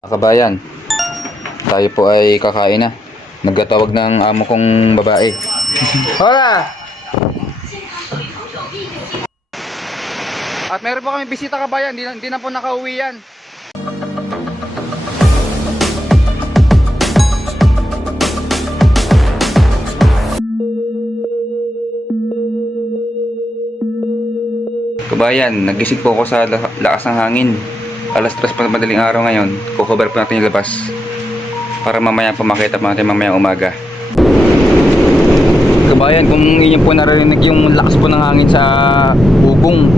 Kabayan, tayo po ay kakain na. Nagtatawag ng amo kong babae. Hola! At meron po kami bisita kabayan, di na po nakauwi yan. Kabayan, nagising po ako sa lakas ng hangin. Alas 3 pa madaling araw ngayon. Kukover po natin yung labas para mamaya po makita po natin mamaya umaga. Kabayan, kung inyo po narinig yung lakas po ng hangin sa bubong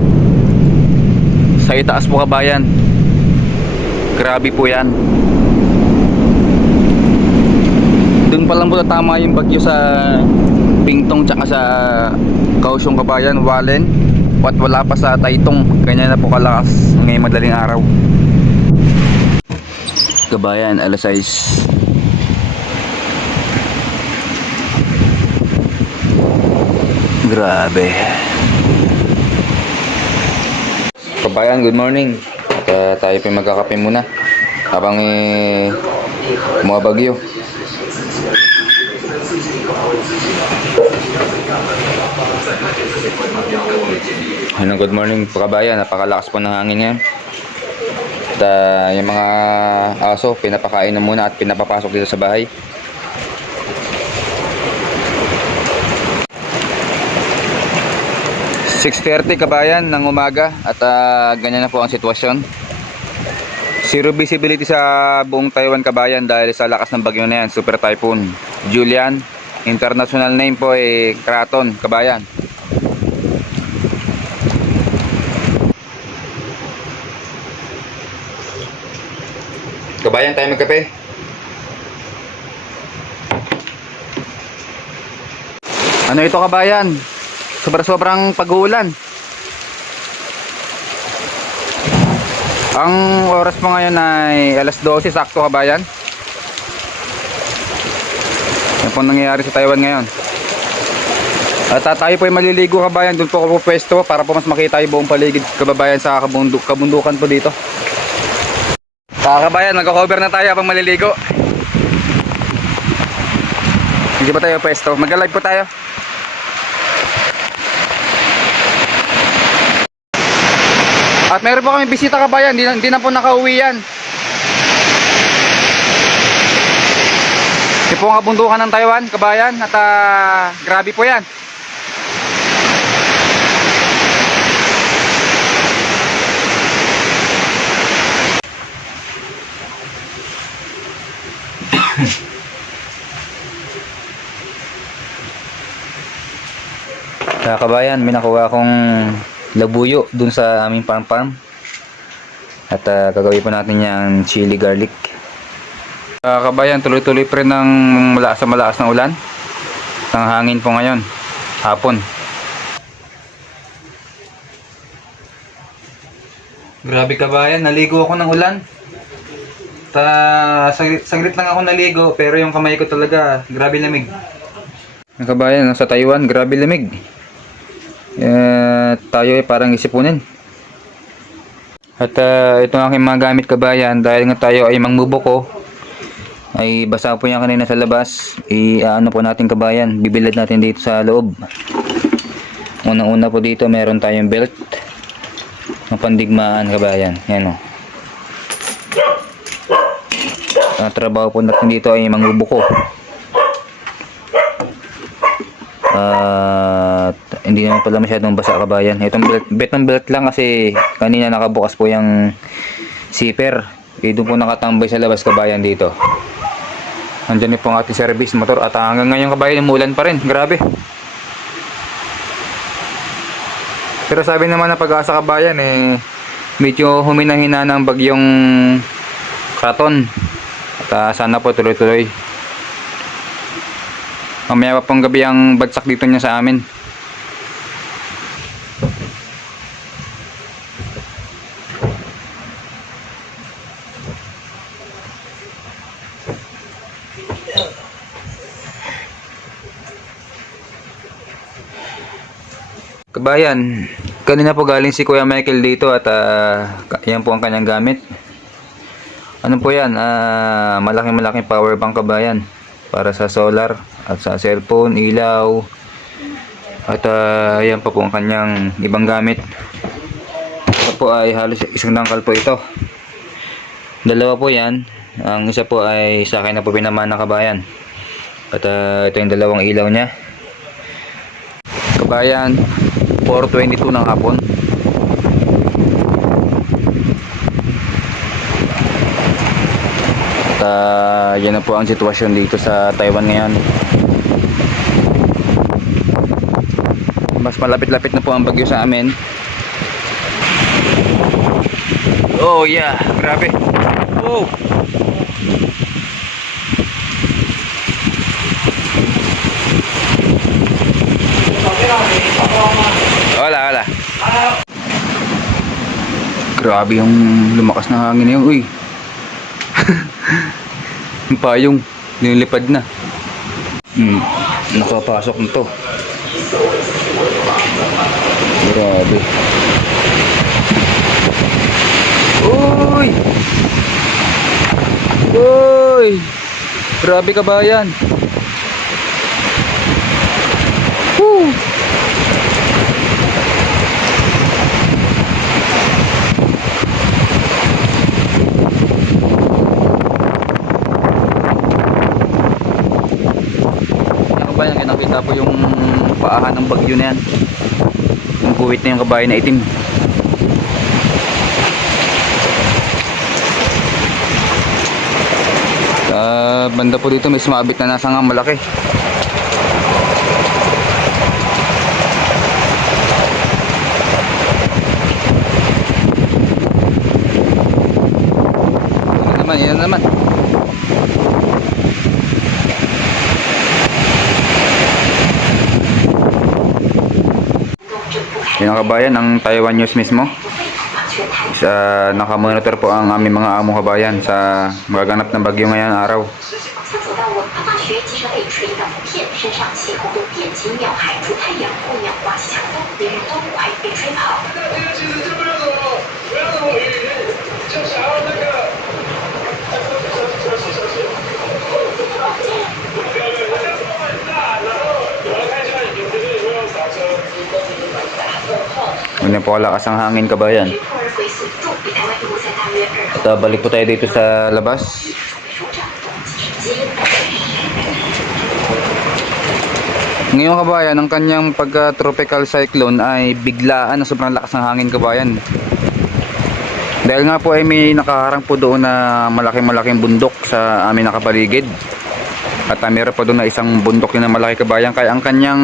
sa itaas po kabayan, grabe po yan. Doon pa lang po tama yung bagyo sa Pingtong tsaka sa Kaohsiung kabayan, Walen, at wala pa sa Taytong. Ganyan na po kalakas ngayong madaling araw kabayan. Alas 6. Grabe kabayan, good morning. At tayo pa magkakape muna habang bumabagyo. Hello, good morning po kabayan. Napakalakas po ng hangin ngayon. At yung mga aso pinapakain na muna at pinapapasok dito sa bahay. (6:30) kabayan ng umaga at ganyan na po ang sitwasyon. Zero visibility sa buong Taiwan kabayan dahil sa lakas ng bagyo na yan, Super Typhoon Julian. International name po ay Kraton kabayan. Kabayan, tayo magkape. Ano ito kabayan? Sobrang pag-uulan. Ang oras po ngayon ay alas 12 sakto kabayan. Yan po nangyayari sa Taiwan ngayon. At tayo po ay maliligo kabayan. Doon po ako po pwesto para po mas makita yung buong paligid kababayan sa kabundukan po dito. Kabayan, nagko-cover na tayo habang maliligo. Hindi ba tayo pwesto? Mag-live po tayo. At meron po kami bisita kabayan, di na po nakauwi yan. Ito po ang kabundukan ng Taiwan kabayan at grabe po yan. Kabayan, may nakuha akong labuyo dun sa aming farm at gagawin po natin yung chili garlic. Kabayan, tuloy-tuloy pa rin ng malakas na ulan ng hangin po ngayon hapon. Grabe kabayan, naligo ako ng ulan. Saglit lang ako naligo pero yung kamay ko talaga grabe lamig. Kabayan, nasa Taiwan, grabe lamig. Tayo ay parang isipunin. At ito ang aking mga gamit kabayan, dahil nga tayo ay mangbubuko, ay basa po yan kanina sa labas. Ano po natin kabayan, bibilad natin dito sa loob. Unang-una po dito meron tayong belt ng pandigmaan kabayan. Yan o. Ang trabaho po natin dito ay mangbubuko. Hindi naman pala masyadong basa kabayan. Itong belt lang kasi kanina nakabukas po yung zipper. Doon po nakatambay sa labas kabayan dito. Andyan po ang ating service motor at hanggang ngayon kabayan umulan pa rin. Grabe. Pero sabi naman ng Pag-asa kabayan medyo humina-hina ng bagyong Kraton. At sana po tuloy-tuloy. Mamaya pa pang gabi ang bagsak dito niya sa amin. Kabayan, kanina po galing si Kuya Michael dito at yan po ang kanyang gamit. Ano po yan? Malaking power bank kabayan. Para sa solar at sa cellphone, ilaw. At yan pa po ang kanyang ibang gamit. Ito po ay halos isang dangkal po ito. Dalawa po yan. Ang isa po ay sa akin na po pinamana kabayan. At ito yung dalawang ilaw niya. Kabayan, 4:22 ng hapon. Yan na po ang sitwasyon dito sa Taiwan ngayon. Mas malapit-lapit na po ang bagyo sa amin. Oh yeah, grabe. Oh. Wala. Grabe yung lumakas na hangin na yun. Uy. Yung payong nilipad na. Nakapasok nito. Grabe. Uy! Grabe kabayan. Woo! Kabayan, kinakita po yung paahan ng bagyo na yan. Yung kuwit na yung kabayan na itim. Banda po dito may sumabit na nasangang malaki. Yan naman. Yan ang kabayan, ang Taiwan News mismo. Nakamonitor po ang aming mga amo kabayan sa magaganap ng bagyo ngayong araw. Ganyan po kalakas ang hangin kabayan. At balik po tayo dito sa labas. Ngayon kabayan, ang kanyang pagka-tropical cyclone ay biglaan na sobrang lakas ng hangin kabayan. Dahil nga po ay may nakaharang po doon na malaking bundok sa aming nakapaligid. At meron pa doon na isang bundok na malaki kabayan, kaya ang kanyang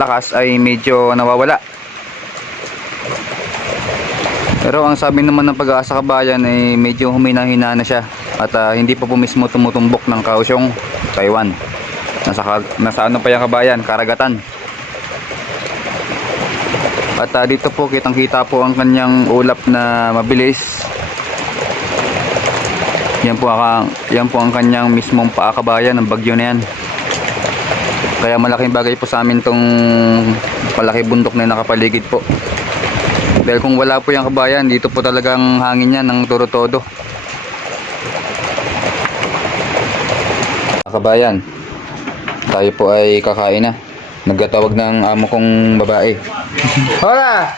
lakas ay medyo nawawala. Pero ang sabi naman ng Pag-asa kabayan ay medyo humina-hina na siya. At hindi pa po mismo tumutumbok ng Kaohsiung, Taiwan. Nasa ano pa yung kabayan, karagatan. At dito po kitang-kita po ang kanyang ulap na mabilis. Yan po ang kanyang mismong paa kabayan ng bagyo na yan. Kaya malaking bagay po sa amin tong palaki bundok na nakapaligid po. Dahil kung wala po yung kabayan, dito po talagang hangin yan ng turo-todo. Kabayan, tayo po ay kakain na. Nagtatawag ng amo kong babae. Hola!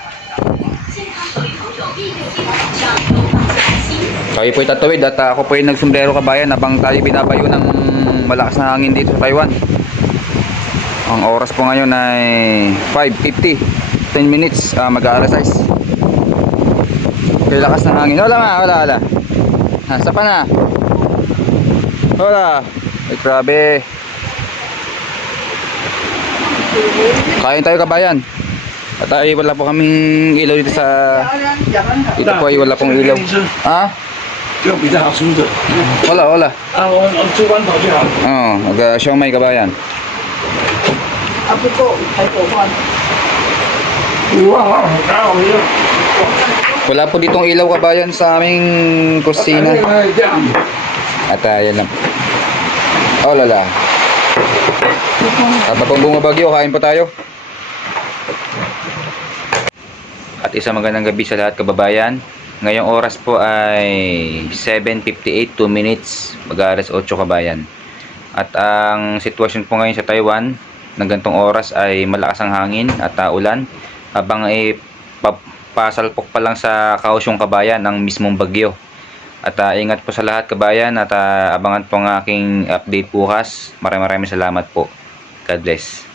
Tayo po ay tatawid at ako po ay nagsumbrero kabayan habang tayo binabayo ng malakas na hangin dito sa Taiwan. Ang oras po ngayon ay 5:50. 10 minutes, mag-aalas 6. Kaya lakas ng hangin. Wala. Nasa pa na. Wala. Ay, grabe. Kain tayo kabayan. At ay wala po kaming ilaw dito sa... Dito po ay wala pong ilaw. Ha? Wala. Oo, mag-siomay kabayan. Wala po ditong ilaw kabayan sa aming kusina. At yan lang. Oh lala. At habang bumabagyo, kain pa tayo. At isang magandang gabi sa lahat kababayan. Ngayong oras po ay 7:58, 2 minutes, mag-aalas 8 kabayan. At ang sitwasyon po ngayon sa Taiwan, ng gantong oras ay malakas ang hangin at ulan, habang pasalpok pa lang sa Kaohsiung kabayan ang mismong bagyo. At ingat po sa lahat kabayan, at abangan po ang aking update bukas. Maraming salamat po. God bless.